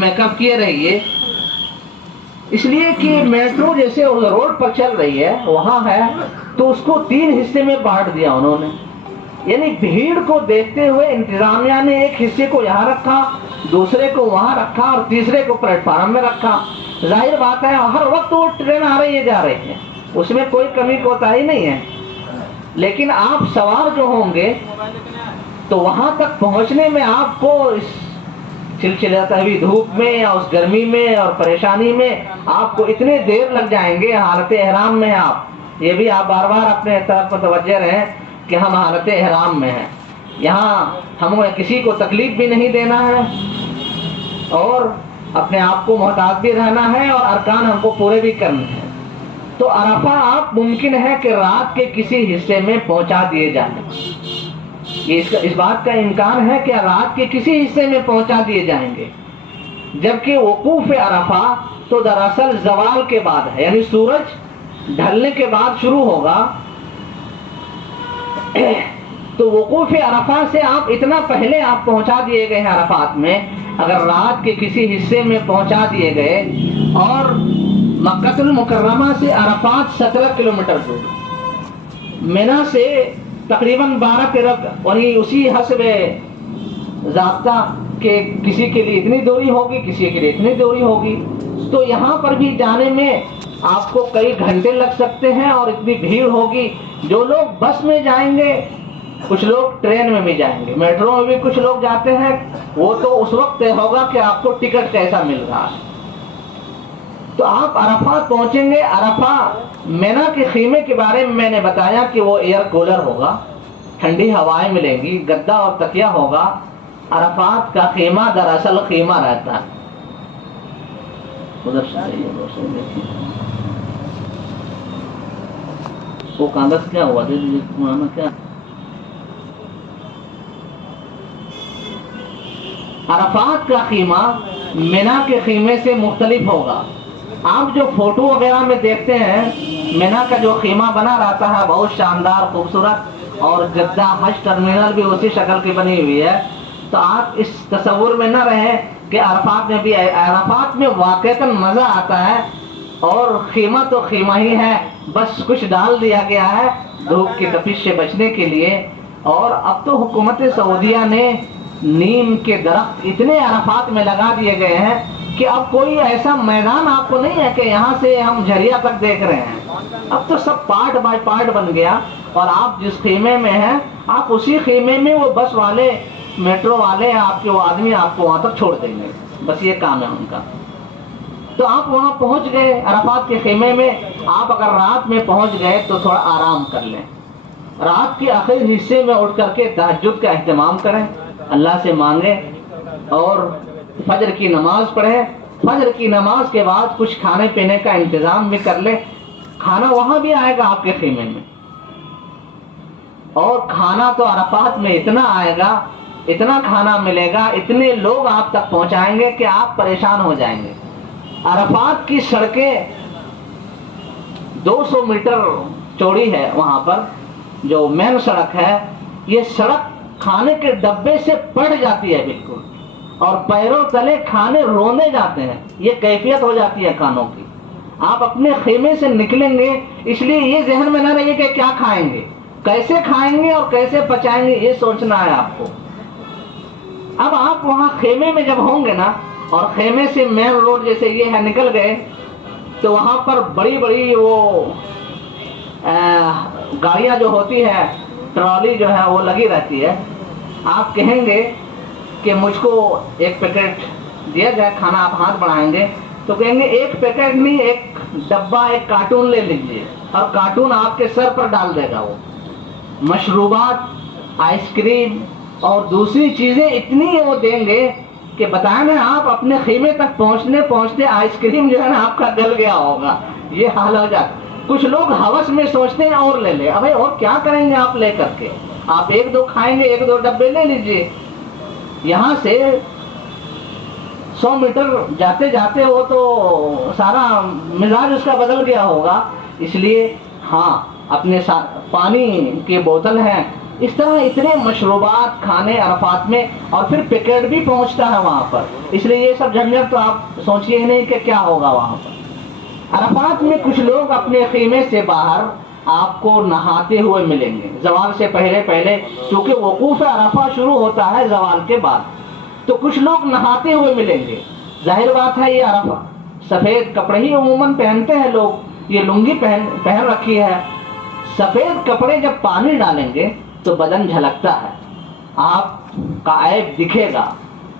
Make up کیے رہیے، اس لیے کہ میٹرو جیسے روڈ پر چل رہی ہے وہاں ہے تو اس کو 3 حصے میں بانٹ دیا انہوں نے، یعنی بھیڑ کو دیکھتے ہوئے انتظامیہ نے ایک حصے کو یہاں رکھا، دوسرے کو وہاں رکھا اور تیسرے کو پلیٹ فارم میں رکھا۔ ظاہر بات ہے ہر وقت وہ ٹرین آ رہی ہے جا رہی ہے، اس میں کوئی کمی کوتاہی نہیں ہے، لیکن آپ سوار جو ہوں گے تو وہاں تک پہنچنے میں آپ کو اس چلچلاتی ہوئی دھوپ میں یا اس گرمی میں اور پریشانی میں آپ کو اتنے دیر لگ جائیں گے، حالت احرام میں آپ، یہ بھی آپ بار بار اپنے طرف متوجہ رہیں کہ ہم حالت احرام میں ہیں، یہاں ہمیں کسی کو تکلیف بھی نہیں دینا ہے اور اپنے آپ کو محتاط بھی رہنا ہے اور ارکان ہم کو پورے بھی کرنے ہیں۔ تو عرفہ آپ ممکن ہے کہ رات کے کسی حصے میں پہنچا دیے جائیں، اس بات کا امکان ہے کہ رات کے کسی حصے میں پہنچا دیے جائیں گے، جبکہ وقوف عرفہ تو دراصل زوال کے بعد ہے، یعنی سورج ڈھلنے کے بعد شروع ہوگا۔ تو وقوف عرفہ سے آپ اتنا پہلے آپ پہنچا دیے گئے ہیں عرفات میں، اگر رات کے کسی حصے میں پہنچا دیے گئے، اور مکہ المکرمہ سے عرفات 17 کلومیٹر دور، مینا سے تقریباً 12-13، یعنی اسی حسب ضابطہ کہ کسی کے لیے اتنی دوری ہوگی، کسی کے لیے اتنی دوری ہوگی، تو یہاں پر بھی جانے میں آپ کو کئی گھنٹے لگ سکتے ہیں اور اتنی بھیڑ ہوگی۔ جو لوگ بس میں جائیں گے، کچھ لوگ ٹرین میں بھی جائیں گے، میٹرو میں بھی کچھ لوگ جاتے ہیں، وہ تو اس وقت طے ہوگا کہ آپ کو ٹکٹ کیسا مل رہا ہے۔ تو آپ عرفات پہنچیں گے۔ عرفہ مینا کے خیمے کے بارے میں نے بتایا کہ وہ ایئر کولر ہوگا، ٹھنڈی ہوائیں ملیں گی، گدا اور تکیہ ہوگا۔ عرفات کا خیمہ دراصل خیمہ رہتا ہے، ادھر سے وہ کاغذ کیا ہوا کیا؟ عرفات کا خیمہ مینا کے خیمے سے مختلف ہوگا۔ آپ جو فوٹو وغیرہ میں دیکھتے ہیں مینا کا جو خیمہ بنا رہتا ہے بہت شاندار خوبصورت، اور جدہ حج ٹرمینل بھی اسی شکل کی بنی ہوئی ہے، تو آپ اس تصور میں نہ رہیں کہ عرفات میں بھی عرفات میں واقعتاً مزہ آتا ہے، اور خیمہ تو خیمہ ہی ہے، بس کچھ ڈال دیا گیا ہے دھوپ کی تپش سے بچنے کے لیے۔ اور اب تو حکومت سعودیہ نے نیم کے درخت اتنے عرفات میں لگا دیے گئے ہیں کہ اب کوئی ایسا میدان آپ کو نہیں ہے کہ یہاں سے ہم جھریا تک دیکھ رہے ہیں، اب تو سب پارٹ بائی پارٹ بن گیا، اور آپ جس خیمے میں ہیں آپ اسی خیمے میں وہ بس والے، میٹرو والے، آپ کے وہ آدمی آپ کو وہاں تک چھوڑ دیں گے، بس یہ کام ہے ان کا۔ تو آپ وہاں پہنچ گئے عرفات کے خیمے میں، آپ اگر رات میں پہنچ گئے تو تھوڑا آرام کر لیں، رات کے آخر حصے میں اٹھ کر کے تہجد کا اہتمام کریں، اللہ سے مانگیں اور فجر کی نماز پڑھیں۔ فجر کی نماز کے بعد کچھ کھانے پینے کا انتظام بھی کر لیں، کھانا وہاں بھی آئے گا آپ کے خیمے میں، اور کھانا تو عرفات میں اتنا آئے گا، اتنا کھانا ملے گا، اتنے لوگ آپ تک پہنچائیں گے کہ آپ پریشان ہو جائیں گے۔ عرفات کی سڑکیں 200 میٹر چوڑی ہے، وہاں پر جو مین سڑک ہے، یہ سڑک کھانے کے ڈبے سے پٹ جاتی ہے بالکل، اور پیروں تلے کھانے روندے جاتے ہیں، یہ کیفیت ہو جاتی ہے کھانوں کی۔ آپ اپنے خیمے سے نکلیں گے، اس لیے یہ ذہن میں نہ رہیے کہ کیا کھائیں گے، کیسے کھائیں گے اور کیسے پچائیں گے، یہ سوچنا ہے آپ کو۔ اب آپ وہاں خیمے میں جب ہوں گے نا، اور خیمے سے مین روڈ جیسے یہ ہے نکل گئے، تو وہاں پر بڑی بڑی وہ گاڑیاں جو ہوتی ہے، ٹرالی جو ہے وہ لگی رہتی ہے۔ آپ کہیں گے کہ مجھ کو ایک پیکٹ دیا جائے کھانا، آپ ہاتھ بڑھائیں گے تو کہیں گے ایک پیکٹ نہیں، ایک ڈبہ، ایک کارٹون لے لیجئے، اور کارٹون آپ کے سر پر ڈال دے گا وہ۔ مشروبات، آئس کریم اور دوسری چیزیں اتنی وہ دیں گے کہ بتائیں نا، آپ اپنے خیمے تک پہنچنے پہنچتے آئس کریم جو ہے نا آپ کا گل گیا ہوگا، یہ حال ہو جاتا۔ کچھ لوگ ہوس میں سوچتے ہیں اور لے لے، ابھائی اور کیا کریں گے آپ لے کر کے، آپ ایک دو کھائیں گے، ایک دو ڈبے لے لیجئے۔ یہاں سے 100 میٹر جاتے جاتے وہ تو سارا مزاج اس کا بدل گیا ہوگا، اس لیے ہاں اپنے ساتھ پانی کی بوتل ہے، اس طرح اتنے مشروبات کھانے عرفات میں، اور پھر پیکٹ بھی پہنچتا ہے وہاں پر، اس لیے یہ سب جھنجھٹ تو آپ سوچیے ہی نہیں کہ کیا ہوگا وہاں پر۔ عرفات میں کچھ لوگ اپنے خیمے سے باہر آپ کو نہاتے ہوئے ملیں گے زوال سے پہلے پہلے، چونکہ وقوف عرفہ شروع ہوتا ہے زوال کے بعد، تو کچھ لوگ نہاتے ہوئے ملیں گے۔ ظاہر بات ہے یہ عرفہ سفید کپڑے ہی عموماً پہنتے ہیں لوگ، یہ لنگی پہن رکھی ہے، سفید کپڑے جب پانی ڈالیں گے تو بدن جھلکتا ہے، آپ کا عیب دکھے گا،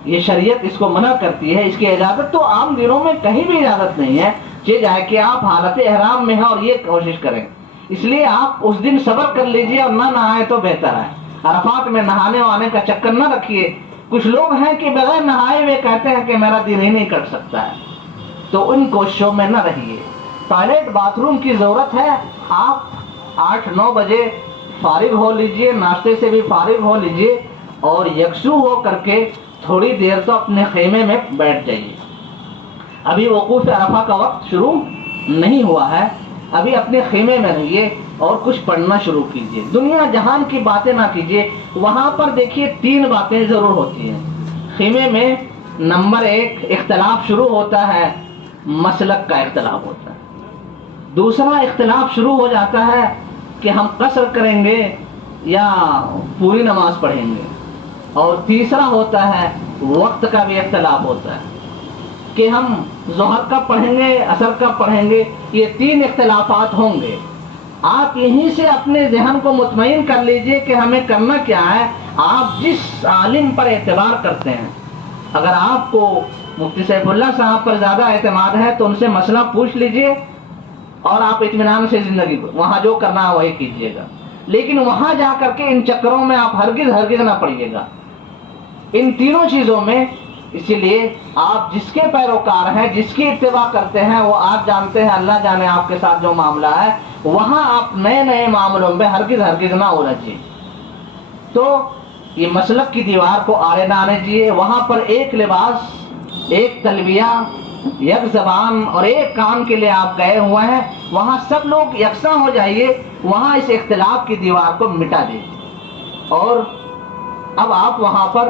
یہ شریعت اس کو منع کرتی ہے، اس کی اجازت تو عام دنوں میں کہیں بھی اجازت نہیں ہے جائے کہ آپ حالت احرام میں ہیں اور یہ کوشش کریں، اس لیے آپ اس دن صبر کر لیجئے اور نہ نہائے تو بہتر ہے۔ عرفات میں نہانے وانے کا چکر نہ رکھیے، کچھ لوگ ہیں کہ بغیر نہائے ہوئے کہتے ہیں کہ میرا دن ہی نہیں کٹ سکتا ہے، تو ان کوششوں میں نہ رہیے۔ ٹوائلٹ باتھ روم کی ضرورت ہے، آپ 8-9 بجے فارغ ہو لیجئے، ناشتے سے بھی فارغ ہو لیجئے اور یکسو ہو کر کے تھوڑی دیر تو اپنے خیمے میں بیٹھ جائیے۔ ابھی وقوف عرفہ کا وقت شروع نہیں ہوا ہے، ابھی اپنے خیمے میں رہیے اور کچھ پڑھنا شروع کیجیے، دنیا جہان کی باتیں نہ کیجیے۔ وہاں پر دیکھیے 3 باتیں ضرور ہوتی ہیں خیمے میں۔ نمبر 1، اختلاف شروع ہوتا ہے، مسلک کا اختلاف ہوتا ہے۔ دوسرا اختلاف شروع ہو جاتا ہے کہ ہم قصر کریں گے یا پوری نماز پڑھیں گے، اور تیسرا ہوتا ہے وقت کا بھی اختلاف ہوتا ہے کہ ہم ظہر کب پڑھیں گے، عصر کب پڑھیں گے۔ یہ 3 اختلافات ہوں گے۔ آپ یہیں سے اپنے ذہن کو مطمئن کر لیجئے کہ ہمیں کرنا کیا ہے۔ آپ جس عالم پر اعتبار کرتے ہیں، اگر آپ کو مفتی سیف اللہ صاحب پر زیادہ اعتماد ہے تو ان سے مسئلہ پوچھ لیجئے اور آپ اطمینان سے زندگی وہاں جو کرنا ہے وہی کیجئے گا، لیکن وہاں جا کر کے ان چکروں میں آپ ہرگز نہ پڑیے گا، ان تینوں چیزوں میں۔ اسی لیے آپ جس کے پیروکار ہیں، جس کی اتباع کرتے ہیں، وہ آپ جانتے ہیں، اللہ جانے آپ کے ساتھ جو معاملہ ہے، وہاں آپ نئے معاملوں میں ہرگز نہ الجھیں۔ تو یہ مسلک کی دیوار کو آڑے نہ آنے دیجیے، وہاں پر ایک لباس، ایک تلبیہ، یک زبان اور ایک کام کے لیے آپ گئے ہوئے ہیں، وہاں سب لوگ یکساں ہو جائیے، وہاں اس اختلاف کی دیوار کو مٹا دیجیے۔ اور اب آپ وہاں پر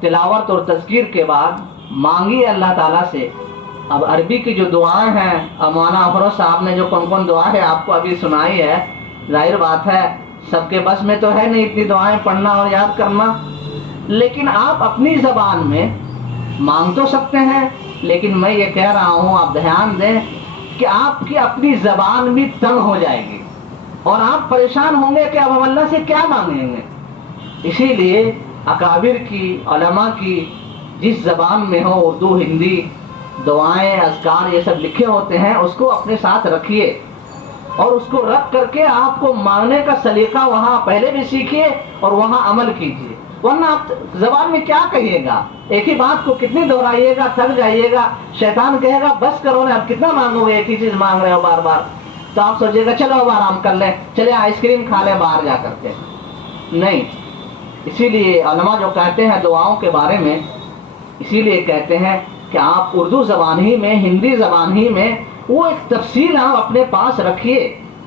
تلاوت اور تذکیر کے بعد مانگیے اللہ تعالیٰ سے۔ اب عربی کی جو دعائیں ہیں، مولانا افروز صاحب نے جو کون دعا ہے آپ کو ابھی سنائی ہے، ظاہر بات ہے سب کے بس میں تو ہے نہیں اتنی دعائیں پڑھنا اور یاد کرنا، لیکن آپ اپنی زبان میں مانگ تو سکتے ہیں، لیکن میں یہ کہہ رہا ہوں آپ دھیان دیں کہ آپ کی اپنی زبان بھی تنگ ہو جائے گی اور آپ پریشان ہوں گے کہ اب ہم اللہ سے کیا مانگیں گے۔ اسی لیے اکابر کی، علماء کی جس زبان میں ہو، اردو، ہندی، دعائیں، اذکار یہ سب لکھے ہوتے ہیں، اس کو اپنے ساتھ رکھیے اور اس کو رکھ کر کے آپ کو مانگنے کا سلیقہ وہاں پہلے بھی سیکھیے اور وہاں عمل کیجیے، ورنہ آپ زبان میں کیا کہیے گا، ایک ہی بات کو کتنی دہرائیے گا، تھک جائیے گا، شیطان کہے گا بس کرو نا، اب کتنا مانگو گے، ایک ہی چیز مانگ رہے ہو بار بار، تو آپ سوچیے گا چلو اب آرام کر لیں، چلے آئس کریم کھا لیں باہر جا کر کے، نہیں۔ اسی لیے علماء جو کہتے ہیں دعاؤں کے بارے میں، اسی لیے کہتے ہیں کہ آپ اردو زبان ہی میں، ہندی زبان ہی میں وہ ایک تفصیل آپ اپنے پاس رکھیے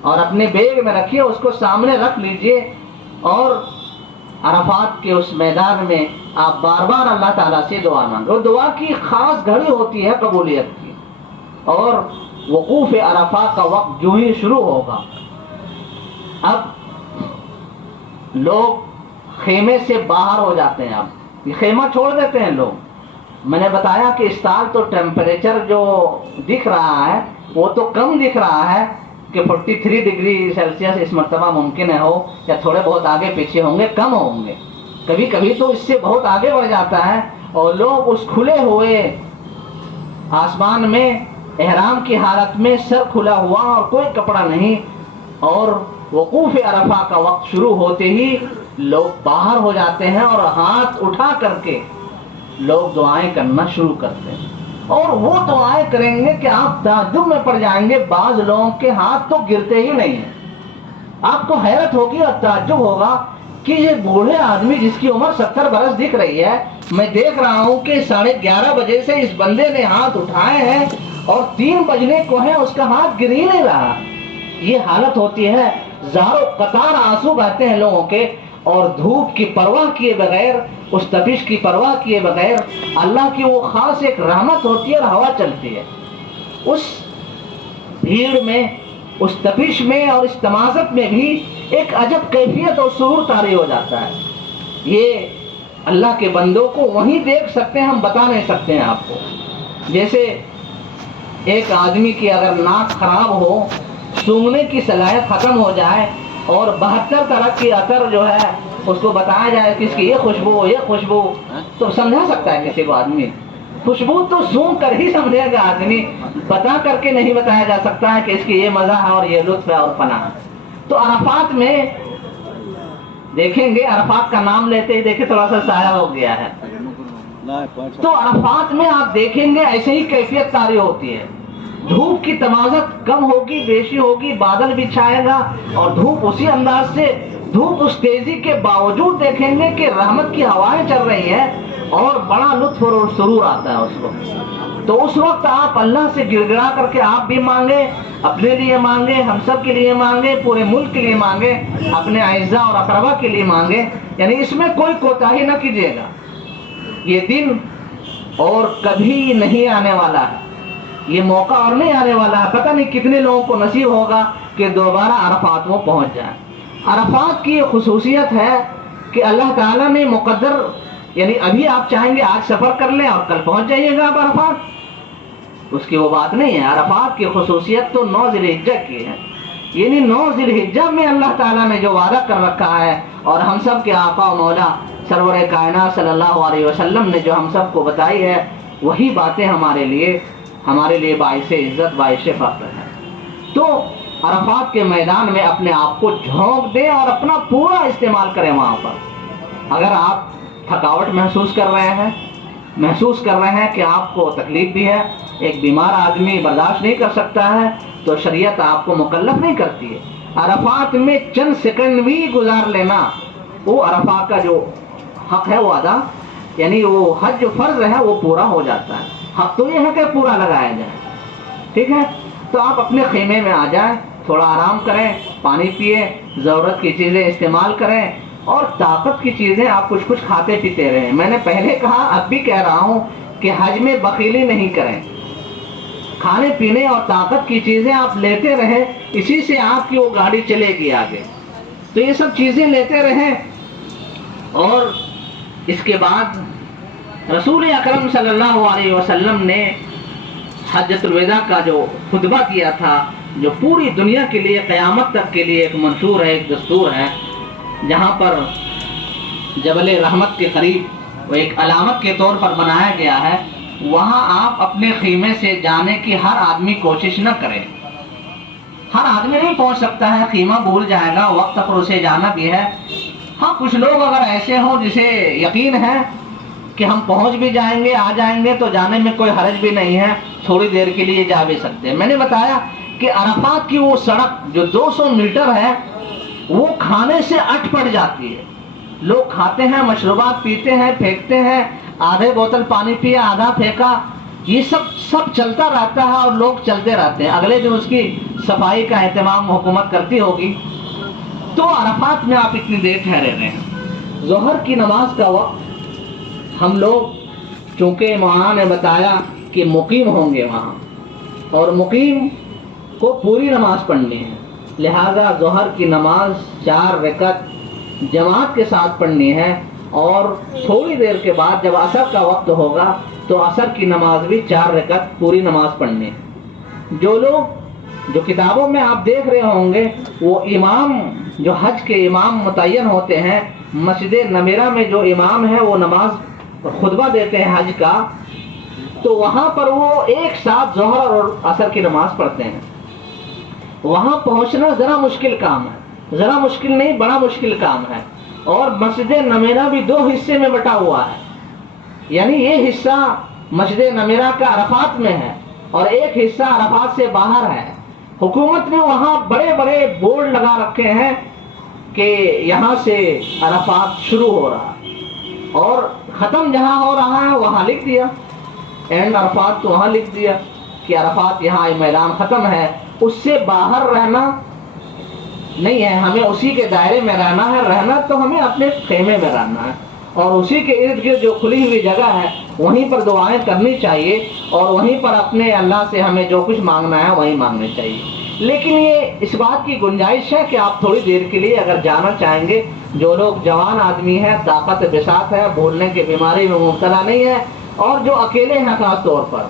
اور اپنے بیگ میں رکھیے، اس کو سامنے رکھ لیجئے، اور عرفات کے اس میدان میں آپ بار بار اللہ تعالیٰ سے دعا مانگیں۔ اور دعا کی خاص گھڑی ہوتی ہے قبولیت کی، اور وقوف عرفات کا وقت جو ہی شروع ہوگا، اب لوگ خیمے سے باہر ہو جاتے ہیں، اب یہ خیمہ چھوڑ دیتے ہیں لوگ۔ میں نے بتایا کہ اس سال تو ٹیمپریچر جو دکھ رہا ہے وہ تو کم دکھ رہا ہے کہ 43 ڈگری سیلسیس اس مرتبہ ممکن ہے ہو، یا تھوڑے بہت آگے پیچھے ہوں گے، کم ہوں گے، کبھی کبھی تو اس سے بہت آگے بڑھ جاتا ہے، اور لوگ اس کھلے ہوئے آسمان میں احرام کی حالت میں سر کھلا ہوا اور کوئی کپڑا نہیں، اور وقوف عرفہ کا وقت شروع ہوتے ہی لوگ باہر ہو جاتے ہیں اور ہاتھ اٹھا کر کے لوگ دعائیں کرنا شروع کرتے ہیں، اور وہ دعائیں کریں گے کہ آپ تعجب میں پڑ جائیں گے، بعض لوگوں کے ہاتھ تو گرتے ہی نہیں ہیں۔ آپ کو حیرت ہوگی اور تعجب ہوگا کہ یہ بوڑھے آدمی جس کی عمر 70 برس دکھ رہی ہے، میں دیکھ رہا ہوں کہ 11:30 بجے سے اس بندے نے ہاتھ اٹھائے ہیں اور 3 بجنے کو ہیں اس کا ہاتھ گر ہی نہیں رہا۔ یہ حالت ہوتی ہے، زاروں قطار آنسو بہتے ہیں لوگوں کے، اور دھوپ کی پرواہ کیے بغیر، اس تپش کی پرواہ کیے بغیر اللہ کی وہ خاص ایک رحمت ہوتی ہے اور ہوا چلتی ہے، اس بھیڑ میں، اس تپش میں اور اس تمازت میں بھی ایک عجب کیفیت اور سرور طاری ہو جاتا ہے۔ یہ اللہ کے بندوں کو وہیں دیکھ سکتے ہیں، ہم بتا نہیں سکتے ہیں آپ کو۔ جیسے ایک آدمی کی اگر ناک خراب ہو، سونگھنے کی صلاحیت ختم ہو جائے اور 72 طرح کی عطر جو ہے اس کو بتایا جائے کہ اس کی یہ خوشبو تو سمجھا سکتا ہے کسی کو آدمی؟ خوشبو تو سونگھ کر ہی سمجھے گا آدمی، بتا کر کے نہیں بتایا جا سکتا ہے کہ اس کی یہ مزہ ہے اور یہ لطف ہے اور فنا ہے۔ تو عرفات میں دیکھیں گے، عرفات کا نام لیتے ہی دیکھیں تھوڑا سا سایہ ہو گیا ہے، تو عرفات میں آپ دیکھیں گے ایسے ہی کیفیت طاری ہوتی ہے، دھوپ کی تمازت کم ہوگی، بیشی ہوگی، بادل بھی چھائے گا اور دھوپ اسی انداز سے، دھوپ اس تیزی کے باوجود دیکھیں گے کہ رحمت کی ہوائیں چل رہی ہیں اور بڑا لطف اور سرور آتا ہے اس کو۔ تو اس وقت آپ اللہ سے گڑ گڑا کر کے آپ بھی مانگے، اپنے لیے مانگے، ہم سب کے لیے مانگے، پورے ملک کے لیے مانگے، اپنے اعزاء اور اقربا کے لیے مانگے، یعنی اس میں کوئی کوتاہی نہ کیجیے گا۔ یہ دن اور کبھی نہیں آنے والا ہے، یہ موقع اور نہیں آنے والا ہے، پتہ نہیں کتنے لوگوں کو نصیب ہوگا کہ دوبارہ عرفات میں پہنچ جائیں۔ عرفات کی یہ خصوصیت ہے کہ اللہ تعالیٰ نے مقدر، یعنی ابھی آپ چاہیں گے آج سفر کر لیں اور کل پہنچ جائیے گا آپ عرفات، اس کی وہ بات نہیں ہے۔ عرفات کی خصوصیت تو 9 ذی الحجہ کی ہے، یعنی 9 ذی الحجہ میں اللہ تعالیٰ نے جو وعدہ کر رکھا ہے اور ہم سب کے آقا و مولا سرور کائنات صلی اللہ علیہ وسلم نے جو ہم سب کو بتائی ہے، وہی باتیں ہمارے لیے باعث عزت، باعث فخر ہے۔ تو عرفات کے میدان میں اپنے آپ کو جھونک دیں اور اپنا پورا استعمال کریں وہاں پر۔ اگر آپ تھکاوٹ محسوس کر رہے ہیں کہ آپ کو تکلیف بھی ہے، ایک بیمار آدمی برداشت نہیں کر سکتا ہے، تو شریعت آپ کو مکلف نہیں کرتی ہے۔ عرفات میں چند سیکنڈ بھی گزار لینا، وہ عرفات کا جو حق ہے وہ ادا، یعنی وہ حج جو فرض ہے وہ پورا ہو جاتا ہے۔ حق تو یہ ہے کہ پورا لگایا جائے، ٹھیک ہے؟ تو آپ اپنے خیمے میں آ جائیں، تھوڑا آرام کریں، پانی پیئیں، ضرورت کی چیزیں استعمال کریں اور طاقت کی چیزیں آپ کچھ کھاتے پیتے رہیں۔ میں نے پہلے کہا، اب بھی کہہ رہا ہوں کہ حج میں بخیلی نہیں کریں، کھانے پینے اور طاقت کی چیزیں آپ لیتے رہیں، اسی سے آپ کی وہ گاڑی چلے گی آگے۔ تو یہ سب چیزیں لیتے رہیں۔ اور اس کے بعد رسول اکرم صلی اللہ علیہ وسلم نے حجۃ الوداع کا جو خطبہ کیا تھا، جو پوری دنیا کے لیے قیامت تک کے لیے ایک منشور ہے، ایک دستور ہے، جہاں پر جبل رحمت کے قریب وہ ایک علامت کے طور پر بنایا گیا ہے، وہاں آپ اپنے خیمے سے جانے کی ہر آدمی کوشش نہ کرے۔ ہر آدمی نہیں پہنچ سکتا ہے، خیمہ بھول جائے گا، وقت پر اسے جانا بھی ہے۔ ہاں، کچھ لوگ اگر ایسے ہوں جسے یقین ہے کہ ہم پہنچ بھی جائیں گے، آ جائیں گے، تو جانے میں کوئی حرج بھی نہیں ہے، تھوڑی دیر کے لیے جا بھی سکتے ہیں۔ میں نے بتایا کہ عرفات کی وہ سڑک جو 200 میٹر ہے، وہ کھانے سے اٹ پڑ جاتی ہے۔ لوگ کھاتے ہیں، مشروبات پیتے ہیں، پھینکتے ہیں، آدھے بوتل پانی پیا، آدھا پھینکا، یہ سب چلتا رہتا ہے اور لوگ چلتے رہتے ہیں۔ اگلے دن اس کی صفائی کا اہتمام حکومت کرتی ہوگی۔ تو عرفات میں آپ اتنی دیر ٹھہرے رہے ہیں۔ ظہر کی نماز کا وقت ہم لوگ، چونکہ مولانا نے بتایا کہ مقیم ہوں گے وہاں اور مقیم کو پوری نماز پڑھنی ہے، لہذا ظہر کی نماز 4 رکعت جماعت کے ساتھ پڑھنی ہے، اور تھوڑی دیر کے بعد جب عصر کا وقت ہوگا تو عصر کی نماز بھی 4 رکعت پوری نماز پڑھنی ہے۔ جو لوگ، جو کتابوں میں آپ دیکھ رہے ہوں گے، وہ امام جو حج کے امام متعین ہوتے ہیں، مسجد نمیرہ میں جو امام ہے وہ نماز خطبہ دیتے ہیں حج کا، تو وہاں پر وہ ایک ساتھ ظہر اور عصر کی نماز پڑھتے ہیں۔ وہاں پہنچنا ذرا مشکل کام ہے، ذرا مشکل نہیں، بڑا مشکل کام ہے۔ اور مسجد نمیرہ بھی 2 حصے میں بٹا ہوا ہے، یعنی یہ حصہ مسجد نمیرہ کا عرفات میں ہے اور ایک حصہ عرفات سے باہر ہے۔ حکومت نے وہاں بڑے بڑے بورڈ لگا رکھے ہیں کہ یہاں سے عرفات شروع ہو رہا اور ختم جہاں ہو رہا ہے وہاں لکھ دیا، اینڈ عرفات تو وہاں لکھ دیا کہ عرفات یہاں میدان ختم ہے۔ اس سے باہر رہنا نہیں ہے, ہمیں اسی کے دائرے میں رہنا ہے. رہنا تو ہمیں اپنے خیمے میں رہنا ہے, اور اسی کے ارد گرد جو کھلی ہوئی جگہ ہے وہیں پر دعائیں کرنی چاہیے, اور وہیں پر اپنے اللہ سے ہمیں جو کچھ مانگنا ہے وہیں مانگنے چاہیے. لیکن یہ اس بات کی گنجائش ہے کہ آپ تھوڑی دیر کے لیے اگر جانا چاہیں گے, جو لوگ جوان آدمی ہیں, طاقت بساط ہے, بھولنے کی بیماری میں مبتلا نہیں ہے, اور جو اکیلے ہیں خاص طور پر,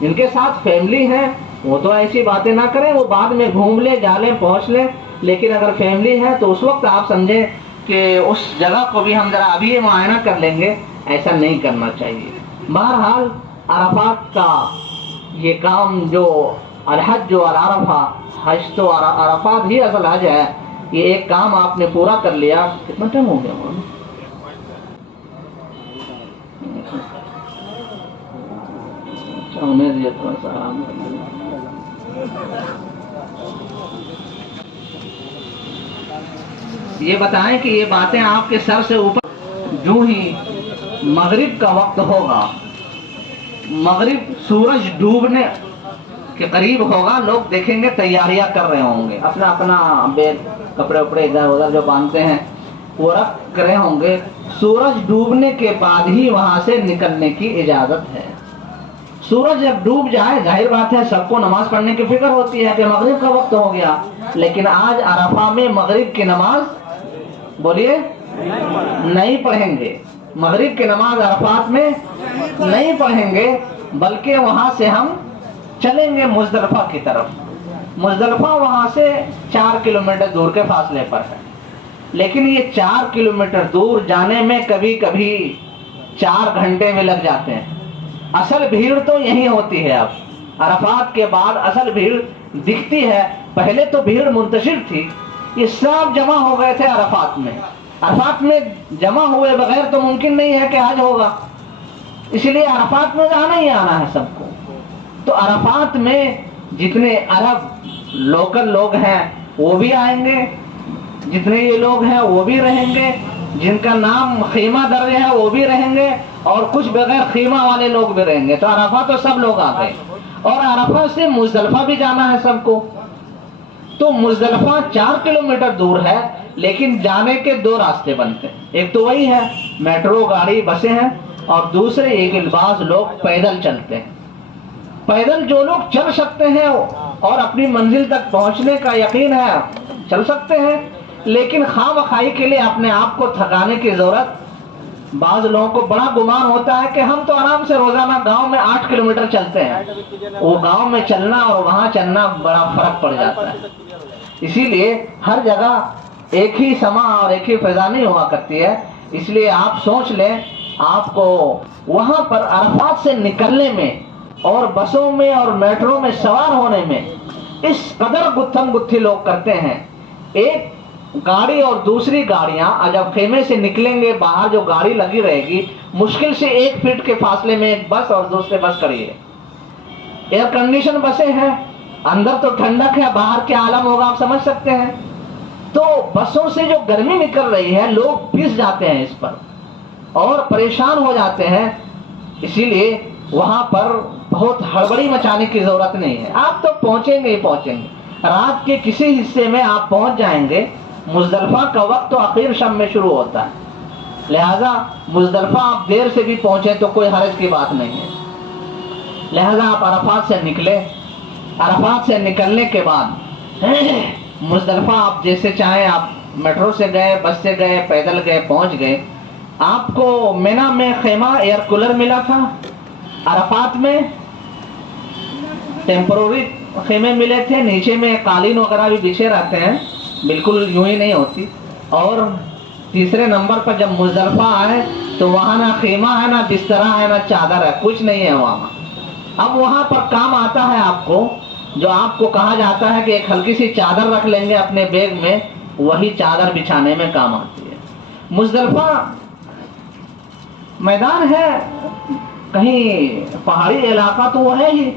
جن کے ساتھ فیملی ہے, وہ تو ایسی باتیں نہ کریں, وہ بعد میں گھوم لیں, جا لیں, پہنچ لیں. لیکن اگر فیملی ہے تو اس وقت آپ سمجھیں کہ اس جگہ کو بھی ہم ذرا ابھی معائنہ کر لیں گے, ایسا نہیں کرنا چاہیے. بہرحال عرفات کا یہ کام جو الحج و العرفہ, حج تو عرفات ہی اصل حج ہے, یہ ایک کام آپ نے پورا کر لیا. کتنا ٹائم ہو گیا؟ یہ بتائیں کہ یہ باتیں آپ کے سر سے اوپر, جو ہی مغرب کا وقت ہوگا, مغرب سورج ڈوبنے کے قریب ہوگا, لوگ دیکھیں گے تیاریاں کر رہے ہوں گے, اپنا اپنا بیگ کپڑے وپڑے ادھر ادھر جو باندھتے ہیں وہ رکھ رہے ہوں گے. سورج ڈوبنے کے بعد ہی وہاں سے نکلنے کی اجازت ہے. سورج جب ڈوب جائے, ظاہر بات ہے سب کو نماز پڑھنے کی فکر ہوتی ہے کہ مغرب کا وقت ہو گیا, لیکن آج عرفہ میں مغرب کی نماز, بولیے, نہیں پڑھیں گے. مغرب کی نماز عرفات میں نہیں پڑھیں گے, بلکہ وہاں سے ہم چلیں گے مزدلفہ کی طرف. مزدلفہ وہاں سے 4 کلومیٹر دور کے فاصلے پر ہے, لیکن یہ 4 کلومیٹر دور جانے میں کبھی کبھی 4 گھنٹے میں لگ جاتے ہیں. اصل بھیڑ تو یہی ہوتی ہے. اب عرفات کے بعد اصل بھیڑ دکھتی ہے. پہلے تو بھیڑ منتشر تھی, یہ سب جمع ہو گئے تھے عرفات میں. عرفات میں جمع ہوئے بغیر تو ممکن نہیں ہے کہ حج ہوگا, اس لیے عرفات میں آنا ہی آنا ہے سب کو. تو عرفات میں جتنے عرب لوکل لوگ ہیں وہ بھی آئیں گے, جتنے یہ لوگ ہیں وہ بھی رہیں گے, جن کا نام خیمہ در ہے وہ بھی رہیں گے, اور کچھ بغیر خیمہ والے لوگ بھی رہیں گے. تو عرفہ تو سب لوگ آ گئے, اور عرفہ سے مزدلفہ بھی جانا ہے سب کو. تو مزدلفہ 4 کلومیٹر دور ہے, لیکن جانے کے 2 راستے بنتے ہیں. ایک تو وہی ہے میٹرو گاڑی بسیں ہیں, اور دوسرے ایک بعض لوگ پیدل چلتے ہیں. پیدل جو لوگ چل سکتے ہیں اور اپنی منزل تک پہنچنے کا یقین ہے چل سکتے ہیں, لیکن خواہ بخواہی کے لیے اپنے آپ کو تھکانے کی ضرورت. بعض لوگوں کو بڑا گمان ہوتا ہے کہ ہم تو آرام سے روزانہ گاؤں میں 8 کلومیٹر چلتے ہیں. وہ گاؤں میں چلنا اور وہاں چلنا بڑا فرق پڑ جاتا ہے. اسی لیے ہر جگہ ایک ہی سما اور ایک ہی فضا نہیں ہوا کرتی ہے. اس لیے آپ سوچ لیں, آپ کو وہاں پر عرفات سے نکلنے میں اور بسوں میں اور میٹرو میں سوار ہونے میں اس قدر گتھم گتھی لوگ کرتے ہیں. ایک گاڑی اور دوسری گاڑیاں جب خیمے سے نکلیں گے, باہر جو گاڑی لگی رہے گی مشکل سے 1 فٹ کے فاصلے میں ایک بس اور دوسرے بس کھڑی ہے. ایئر کنڈیشن بسیں ہیں, اندر تو ٹھنڈک ہے, باہر کیا عالم ہوگا آپ سمجھ سکتے ہیں. تو بسوں سے جو گرمی نکل رہی ہے, لوگ پس جاتے ہیں اس پر اور پریشان ہو جاتے ہیں. اسی لیے وہاں پر بہت ہڑبڑی مچانے کی ضرورت نہیں ہے. آپ تو پہنچیں گے ہی پہنچیں گے, رات کے کسی حصے میں آپ پہنچ جائیں گے. مزدلفہ کا وقت تو آخر شب میں شروع ہوتا ہے, لہذا مزدلفہ آپ دیر سے بھی پہنچیں تو کوئی حرج کی بات نہیں ہے. لہذا آپ عرفات سے نکلے. عرفات سے نکلنے کے بعد مزدلفہ آپ جیسے چاہیں, آپ میٹرو سے گئے, بس سے گئے, پیدل گئے, پہنچ گئے. آپ کو مینا میں خیمہ ایئر کولر ملا تھا, عرفات میں ٹیمپروری خیمے ملے تھے, نیچے میں قالین وغیرہ بھی بچھے رہتے ہیں, بالکل یوں ہی نہیں ہوتی. اور تیسرے نمبر پر جب مزدلفہ آئے تو وہاں نہ خیمہ ہے, نہ بستر ہے, نہ چادر ہے, کچھ نہیں ہے وہاں. اب وہاں پر کام آتا ہے آپ کو, جو آپ کو کہا جاتا ہے کہ ایک ہلکی سی چادر رکھ لیں گے اپنے بیگ میں, وہی چادر بچھانے میں کام آتی ہے. مزدلفہ میدان ہے, کہیں پہاڑی علاقہ تو وہ ہے ہی,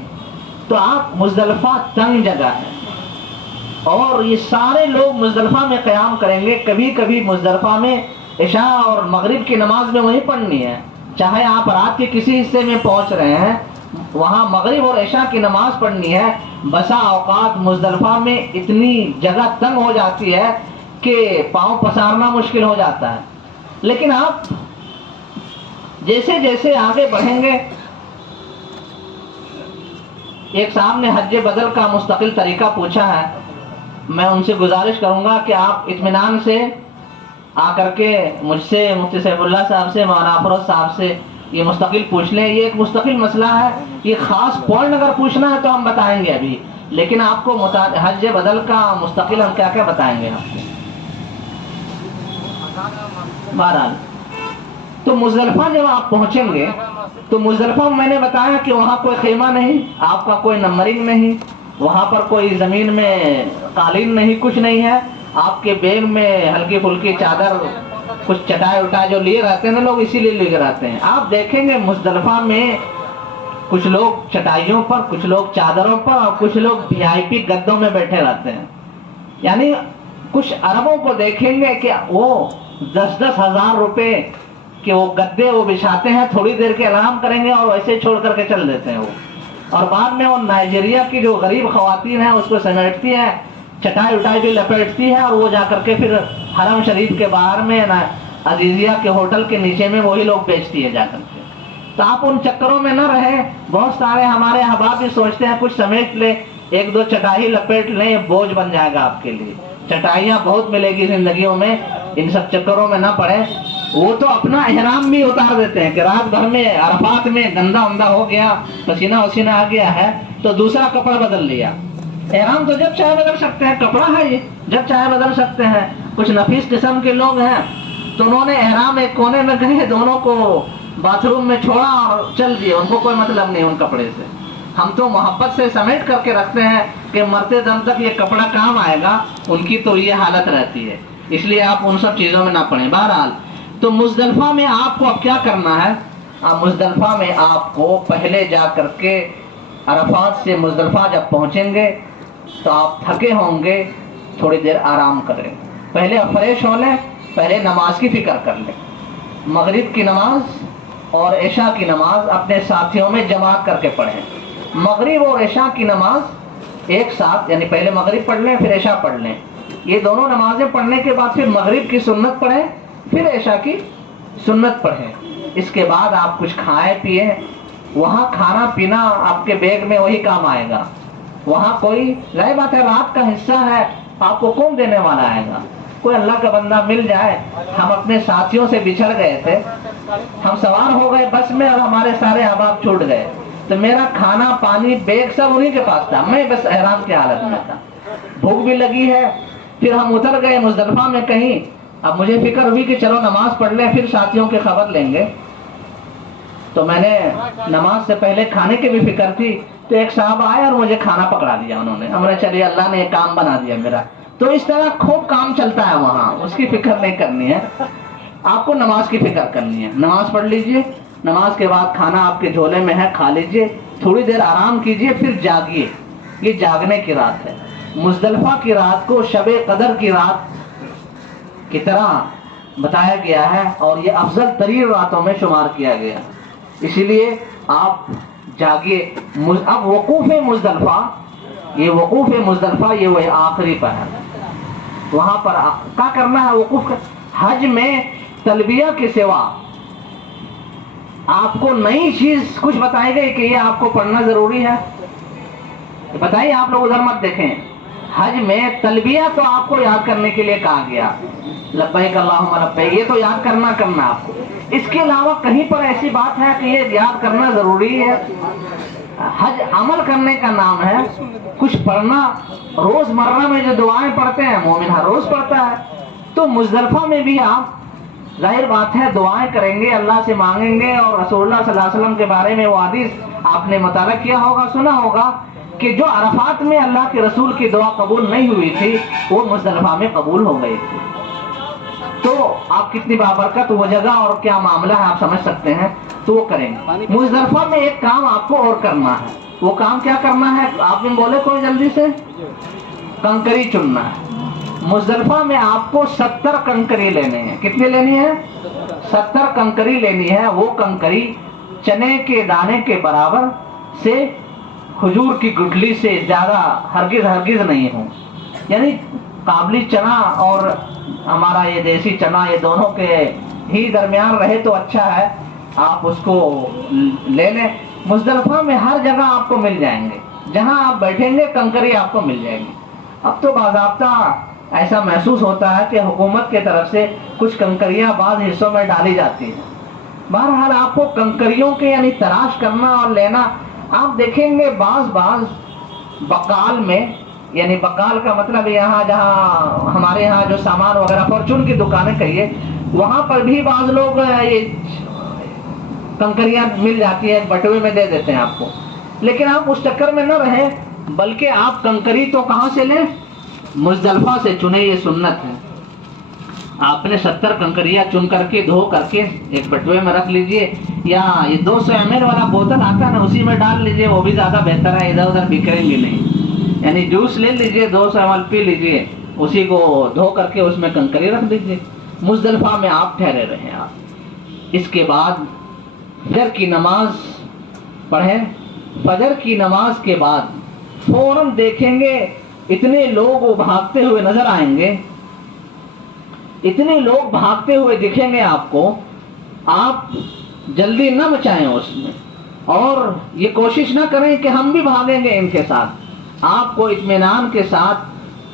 تو آپ مزدلفہ تنگ جگہ ہے, اور یہ سارے لوگ مزدلفہ میں قیام کریں گے. کبھی کبھی مزدلفہ میں عشاء اور مغرب کی نماز میں وہیں پڑھنی ہے, چاہے آپ رات کے کسی حصے میں پہنچ رہے ہیں, وہاں مغرب اور عشاء کی نماز پڑھنی ہے، بسا اوقات مزدلفہ میں اتنی جگہ تنگ ہو جاتی ہے کہ پاؤں پسارنا مشکل ہو جاتا ہے. لیکن آپ جیسے جیسے آگے بڑھیں گے، ایک صاحب نے حج بدل کا مستقل طریقہ پوچھا ہے، میں ان سے گزارش کروں گا کہ آپ اطمینان سے آ کر کے مجھ سے، مفتی سیف اللہ صاحب سے، مولانا افروز صاحب سے یہ مستقل پوچھ لیں. یہ ایک مستقل مسئلہ ہے، یہ خاص پوائنٹ اگر پوچھنا ہے تو ہم بتائیں گے ابھی، لیکن آپ کو حج بدل کا مستقل ہم کیا کیا بتائیں گے آپ کو. بہرحال تو مزدلفہ جب آپ پہنچیں گے تو مزدلفہ میں نے بتایا کہ وہاں کوئی خیمہ نہیں، آپ کا کوئی نمبرنگ نہیں، وہاں پر کوئی زمین میں قالین نہیں، کچھ نہیں ہے. آپ کے بیگ میں ہلکی پھلکی چادر، کچھ چٹائی وٹائی جو لیے رہتے ہیں نا لوگ، اسی لیے لے کے رہتے ہیں. آپ دیکھیں گے مزدلفہ میں کچھ لوگ چٹائیوں پر، کچھ لوگ چادروں پر، اور کچھ لوگ VIP گدوں میں بیٹھے رہتے ہیں. یعنی کچھ عربوں کو دیکھیں گے کہ وہ 10-10 ہزار روپے کہ وہ گدے وہ بچھاتے ہیں، تھوڑی دیر کے آرام کریں گے اور ویسے چھوڑ کر کے چل دیتے ہیں وہ. اور بعد میں وہ نائجیریا کی جو غریب خواتین ہیں اس کو سمیٹتی ہیں، چٹائی وٹائی بھی لپیٹتی ہے، اور وہ جا کر کے پھر حرم شریف کے باہر میں عزیزیہ کے ہوٹل کے نیچے میں وہی لوگ بیچتی ہے جا کر کے. تو آپ ان چکروں میں نہ رہیں. بہت سارے ہمارے احباب بھی سوچتے ہیں کچھ سمیٹ لے، 1-2 چٹائی لپیٹ لیں، بوجھ بن جائے گا آپ کے لیے. چٹائیاں بہت ملے گی زندگیوں میں، ان سب چکروں میں نہ پڑے. وہ تو اپنا احرام بھی اتار دیتے ہیں کہ رات بھر میں عرفات میں گندا وندہ ہو گیا، پسینہ وسینہ آ گیا ہے تو دوسرا کپڑا بدل لیا. احرام تو جب چاہے بدل سکتے ہیں، کپڑا ہے یہ، جب چاہے بدل سکتے ہیں. کچھ نفیس قسم کے لوگ ہیں تو انہوں نے احرام ایک کونے میں گئے، دونوں کو باتھ روم میں چھوڑا اور چل دیے، ان کو کوئی مطلب نہیں ان کپڑے سے. ہم تو محبت سے سمیٹ کر کے رکھتے ہیں کہ مرتے دم تک یہ کپڑا کام آئے گا. ان کی تو یہ حالت رہتی ہے، اس لیے آپ ان سب چیزوں میں نہ پڑیں. بہرحال تو مزدلفہ میں آپ کو اب کیا کرنا ہے؟ مزدلفہ میں آپ کو پہلے جا کر کے عرفات سے مزدلفہ جب پہنچیں گے تو آپ تھکے ہوں گے، تھوڑی دیر آرام کریں. پہلے فریش ہو لیں، پہلے نماز کی فکر کر لیں. مغرب کی نماز اور عشاء کی نماز اپنے ساتھیوں میں جماعت کر کے پڑھیں. مغرب اور عشاء کی نماز ایک ساتھ، یعنی پہلے مغرب پڑھ لیں پھر عشاء پڑھ لیں. یہ دونوں نمازیں پڑھنے کے بعد پھر مغرب کی سنت پڑھیں، پھر عشاء کی سنت پڑھیں. اس کے بعد آپ کچھ کھائیں پیئیں. وہاں کھانا پینا آپ کے بیگ میں وہی کام آئے گا. وہاں کوئی ظاہر بات ہے رات کا حصہ ہے، آپ کو کون دینے والا آئے گا؟ کوئی اللہ کا بندہ مل جائے. ہم اپنے ساتھیوں سے بچھڑ گئے تھے، ہم سوار ہو گئے بس میں اور ہمارے سارے احباب چھوٹ گئے، تو میرا کھانا پانی بیگ سب انہیں کے پاس تھا، میں بس احرام کی حالت میں تھا. بھوک بھی لگی ہے. پھر ہم اتر گئے مزدلفہ میں کہیں. اب مجھے فکر ہوئی کہ چلو نماز پڑھ لیں پھر ساتھیوں کی خبر لیں گے. تو میں نے نماز سے پہلے کھانے کی بھی فکر تھی، تو ایک صاحب آئے اور مجھے کھانا پکڑا دیا انہوں نے. ہم نے چلیے اللہ نے ایک کام بنا دیا میرا. تو اس طرح خوب کام چلتا ہے وہاں، اس کی فکر نہیں کرنی ہے، آپ کو نماز کی فکر کرنی ہے. نماز پڑھ لیجئے، نماز کے بعد کھانا آپ کے جھولے میں ہے، کھا لیجئے، تھوڑی دیر آرام کیجئے، پھر جاگیے. یہ جاگنے کی رات ہے. مزدلفہ کی رات کو شب قدر کی رات کی طرح بتایا گیا ہے اور یہ افضل ترین راتوں میں شمار کیا گیا. اسی لیے آپ جاگیے. اب وقوف مزدلفہ، یہ وقوف مزدلفہ یہ وہ آخری پہر، وہاں پر کیا کرنا ہے وقوف. حج میں تلبیہ کے سوا آپ کو نئی چیز کچھ بتائی گئی کہ یہ آپ کو پڑھنا ضروری ہے؟ بتائیے، آپ لوگ ادھر مت دیکھیں. حج میں تلبیہ تو آپ کو یاد کرنے کے لیے کہا گیا، لبیک اللہم لبیک، یہ تو یاد کرنا آپ کو. اس کے علاوہ کہیں پر ایسی بات ہے کہ یہ یاد کرنا ضروری ہے؟ حج عمل کرنے کا نام ہے. کچھ پڑھنا، روز مرہ میں جو دعائیں پڑھتے ہیں مومن ہر روز پڑھتا ہے. تو مزدلفہ میں بھی آپ ظاہر بات ہے دعائیں کریں گے، اللہ سے مانگیں گے. اور رسول اللہ صلی اللہ علیہ وسلم کے بارے میں وہ حدیث آپ نے مطالعہ کیا ہوگا، سنا ہوگا کہ جو عرفات میں اللہ کے رسول کی دعا قبول نہیں ہوئی تھی وہ مزدلفہ میں قبول ہو گئی تھی. تو آپ کتنی بابرکت وہ جگہ اور کیا معاملہ ہے آپ سمجھ سکتے ہیں. تو وہ کریں گے. مزدلفہ میں ایک کام آپ کو اور کرنا ہے. وہ کام کیا کرنا ہے؟ آپ نے بولے کوئی جلدی سے. کنکری چننا ہے. مزدلفہ میں آپ کو 70 کنکری لینے ہیں. کتنی لینی ہے؟ 70 کنکری لینی ہے. وہ کنکری چنے کے دانے کے برابر سے کھجور کی گٹھلی سے زیادہ ہرگز نہیں ہوں. یعنی قابلی چنا اور ہمارا یہ دیسی چنا یہ دونوں کے ہی درمیان رہے تو اچھا ہے. آپ اس کو لے لیں. مزدلفہ میں ہر جگہ آپ کو مل جائیں گے، جہاں آپ بیٹھیں گے کنکری آپ کو مل جائے گی. اب تو باضابطہ ایسا محسوس ہوتا ہے کہ حکومت کی طرف سے کچھ کنکریاں بعض حصوں میں ڈالی جاتی ہیں. بہرحال آپ کو کنکریوں کے یعنی تلاش کرنا اور لینا. آپ دیکھیں گے بعض بقال میں، یعنی بقال کا مطلب یہاں جہاں ہمارے یہاں جو سامان وغیرہ فارچون کی دکانیں کہیے، وہاں پر بھی بعض لوگ یہ کنکریاں مل جاتی ہیں، بٹوے میں دے دیتے ہیں آپ کو. لیکن آپ اس چکر میں نہ رہیں، بلکہ آپ کنکری تو کہاں سے لیں؟ مزدلفہ سے چنیں. یہ سنت ہے. آپ نے 70 کنکریاں چن کر کے دھو کر کے ایک بٹوے میں رکھ لیجئے، یا یہ 200 ml والا بوتل آتا ہے نا، اسی میں ڈال لیجئے، وہ بھی زیادہ بہتر ہے، ادھر ادھر بکھریں گے نہیں. یعنی جوس لے لیجئے، 200 ml پی لیجئے، اسی کو دھو کر کے اس میں کنکری رکھ دیجئے. مزدلفہ میں آپ ٹھہرے رہیں. آپ اس کے بعد فجر کی نماز پڑھیں. فجر کی نماز کے بعد فوراً دیکھیں گے اتنے لوگ وہ بھاگتے ہوئے نظر آئیں گے، اتنے لوگ بھاگتے ہوئے دکھیں گے آپ کو. آپ جلدی نہ مچائیں اس میں، اور یہ کوشش نہ کریں کہ ہم بھی بھاگیں گے ان کے ساتھ. آپ کو اطمینان کے ساتھ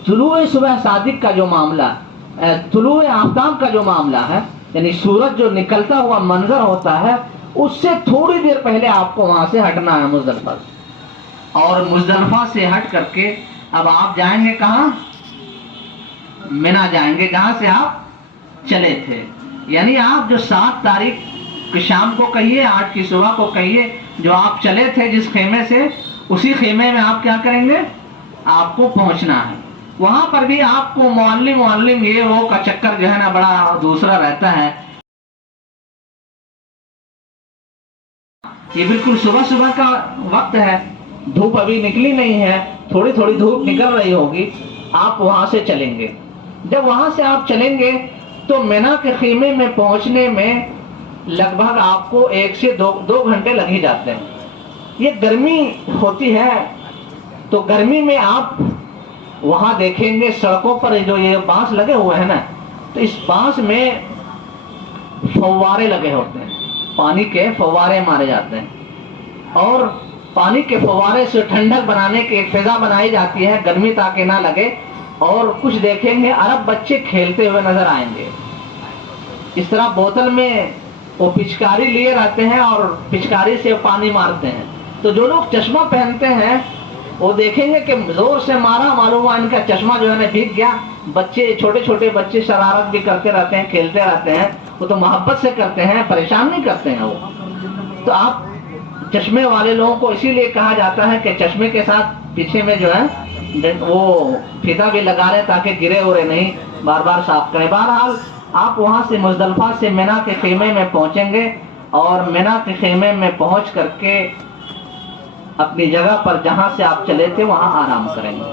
طلوع صبح صادق کا جو معاملہ، طلوع آفتاب کا جو معاملہ ہے، یعنی سورج جو نکلتا ہوا منظر ہوتا ہے، اس سے تھوڑی دیر پہلے آپ کو وہاں سے ہٹنا ہے مزدلفہ سے. اور مزدلفہ سے ہٹ کر کے اب آپ جائیں گے کہاں؟ منا جائیں گے، جہاں سے آپ چلے تھے. یعنی آپ جو 7 تاریخ کی شام کو کہیے، 8 کی صبح کو کہیے، جو آپ چلے تھے جس خیمے سے، اسی خیمے میں آپ کیا کریں گے؟ آپ کو پہنچنا ہے. وہاں پر بھی آپ کو معلم یہ وہ کا چکر جو ہے نا بڑا دوسرا رہتا ہے. یہ بالکل صبح کا وقت ہے، دھوپ ابھی نکلی نہیں ہے، تھوڑی دھوپ نکل رہی ہوگی. آپ وہاں سے چلیں گے. جب وہاں سے آپ چلیں گے تو منا کے خیمے میں پہنچنے میں لگ بھگ آپ کو 1 سے 2 گھنٹے لگ ہی جاتے ہیں. یہ گرمی ہوتی ہے، تو گرمی میں آپ وہاں دیکھیں گے سڑکوں پر جو یہ بانس لگے ہوئے ہیں نا، تو اس بانس میں فوارے لگے ہوتے ہیں، پانی کے فوارے مارے جاتے ہیں، اور پانی کے فوارے سے ٹھنڈک بنانے کی ایک فضا بنائی جاتی ہے، گرمی تاکہ نہ لگے. اور کچھ دیکھیں گے عرب بچے کھیلتے ہوئے نظر آئیں گے. اس طرح بوتل میں وہ پچکاری لیے رہتے ہیں اور پچکاری سے پانی مارتے ہیں. تو جو لوگ چشمہ پہنتے ہیں وہ دیکھیں گے کہ زور سے مارا، معلوم ہوا ان کا چشمہ جو ہے نا بھیگ گیا. بچے، چھوٹے بچے شرارت بھی کرتے رہتے ہیں، کھیلتے رہتے ہیں. وہ تو محبت سے کرتے ہیں، پریشان نہیں کرتے ہیں وہ. تو آپ چشمے والے لوگوں کو اسی لیے کہا جاتا ہے کہ چشمے کے ساتھ پیچھے میں جو ہے وہ فضا بھی لگا لیں تاکہ گرے اڑے نہیں، بار بار صاف کریں. بہرحال آپ وہاں سے مزدلفہ سے منا کے خیمے میں پہنچیں گے، اور منا کے خیمے میں پہنچ کر کے اپنی جگہ پر جہاں سے آپ چلے تھے وہاں آرام کریں گے.